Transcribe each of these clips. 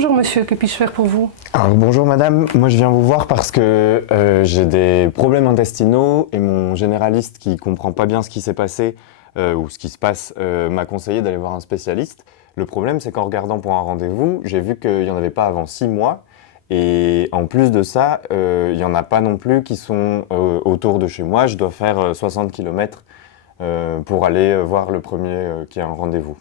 Bonjour monsieur, que puis-je faire pour vous? Alors, bonjour madame, moi je viens vous voir parce que j'ai des problèmes intestinaux et mon généraliste qui comprend pas bien ce qui s'est passé ou ce qui se passe m'a conseillé d'aller voir un spécialiste. Le problème c'est qu'en regardant pour un rendez-vous, j'ai vu qu'il n'y en avait pas avant 6 mois et en plus de ça, il n'y en a pas non plus qui sont autour de chez moi. Je dois faire 60 km pour aller voir le premier qui a un rendez-vous.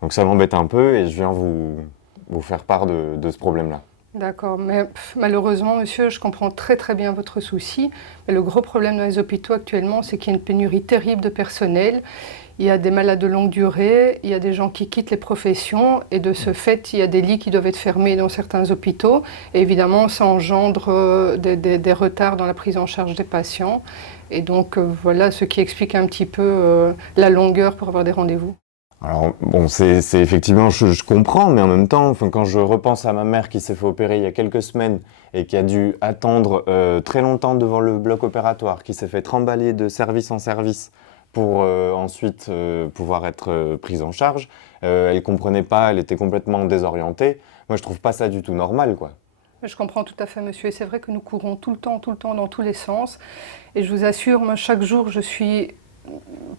Donc ça m'embête un peu et je viens vous faire part de ce problème-là. D'accord, mais malheureusement monsieur, je comprends très très bien votre souci, mais le gros problème dans les hôpitaux actuellement, c'est qu'il y a une pénurie terrible de personnel. Il y a des malades de longue durée, il y a des gens qui quittent les professions et de ce fait, il y a des lits qui doivent être fermés dans certains hôpitaux. Et évidemment, ça engendre des retards dans la prise en charge des patients. Et donc voilà ce qui explique un petit peu la longueur pour avoir des rendez-vous. Alors bon, c'est effectivement, je comprends, mais en même temps, enfin, quand je repense à ma mère qui s'est fait opérer il y a quelques semaines et qui a dû attendre très longtemps devant le bloc opératoire, qui s'est fait trimballer de service en service pour ensuite pouvoir être prise en charge, elle comprenait pas, elle était complètement désorientée. Moi, je trouve pas ça du tout normal, quoi. Je comprends tout à fait, monsieur. Et c'est vrai que nous courons tout le temps, dans tous les sens. Et je vous assure, moi, chaque jour, je suis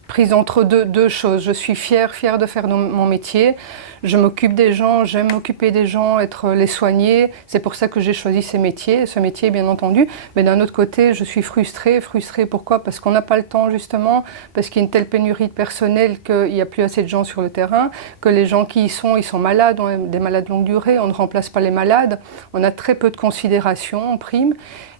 prise entre deux choses. Je suis fière de faire mon métier. Je m'occupe des gens, j'aime m'occuper des gens, les soigner. C'est pour ça que j'ai choisi ce métier bien entendu. Mais d'un autre côté, je suis frustrée. Frustrée pourquoi? Parce qu'on n'a pas le temps justement, parce qu'il y a une telle pénurie de personnel qu'il n'y a plus assez de gens sur le terrain, que les gens qui y sont, ils sont malades, on a des malades longue durée, on ne remplace pas les malades, on a très peu de considération en prime.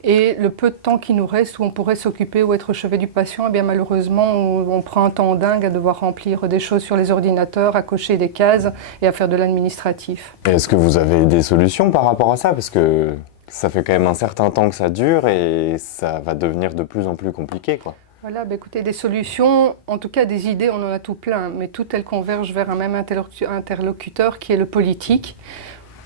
Et le peu de temps qui nous reste où on pourrait s'occuper ou être au chevet du patient, eh bien malheureusement, on prend un temps dingue à devoir remplir des choses sur les ordinateurs, à cocher des cases et à faire de l'administratif. Est-ce que vous avez des solutions par rapport à ça? Parce que ça fait quand même un certain temps que ça dure et ça va devenir de plus en plus compliqué, quoi. Voilà, bah écoutez, des solutions, en tout cas des idées, on en a tout plein, mais toutes elles convergent vers un même interlocuteur qui est le politique.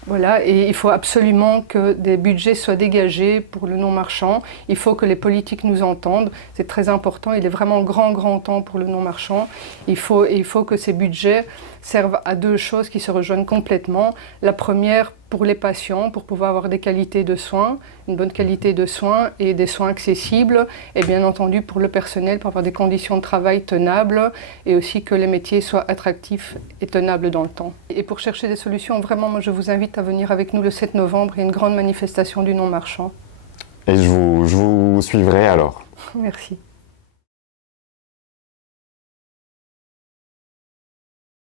Voilà, et il faut absolument que des budgets soient dégagés pour le non-marchand. Il faut que les politiques nous entendent. C'est très important. Il est vraiment grand temps pour le non-marchand. Il faut que ces budgets servent à deux choses qui se rejoignent complètement. La première, pour les patients, pour pouvoir avoir des qualités de soins, une bonne qualité de soins et des soins accessibles. Et bien entendu, pour le personnel, pour avoir des conditions de travail tenables et aussi que les métiers soient attractifs et tenables dans le temps. Et pour chercher des solutions, vraiment, moi, je vous invite à venir avec nous le 7 novembre. Il y a une grande manifestation du non-marchand. Et je vous suivrai alors. Merci.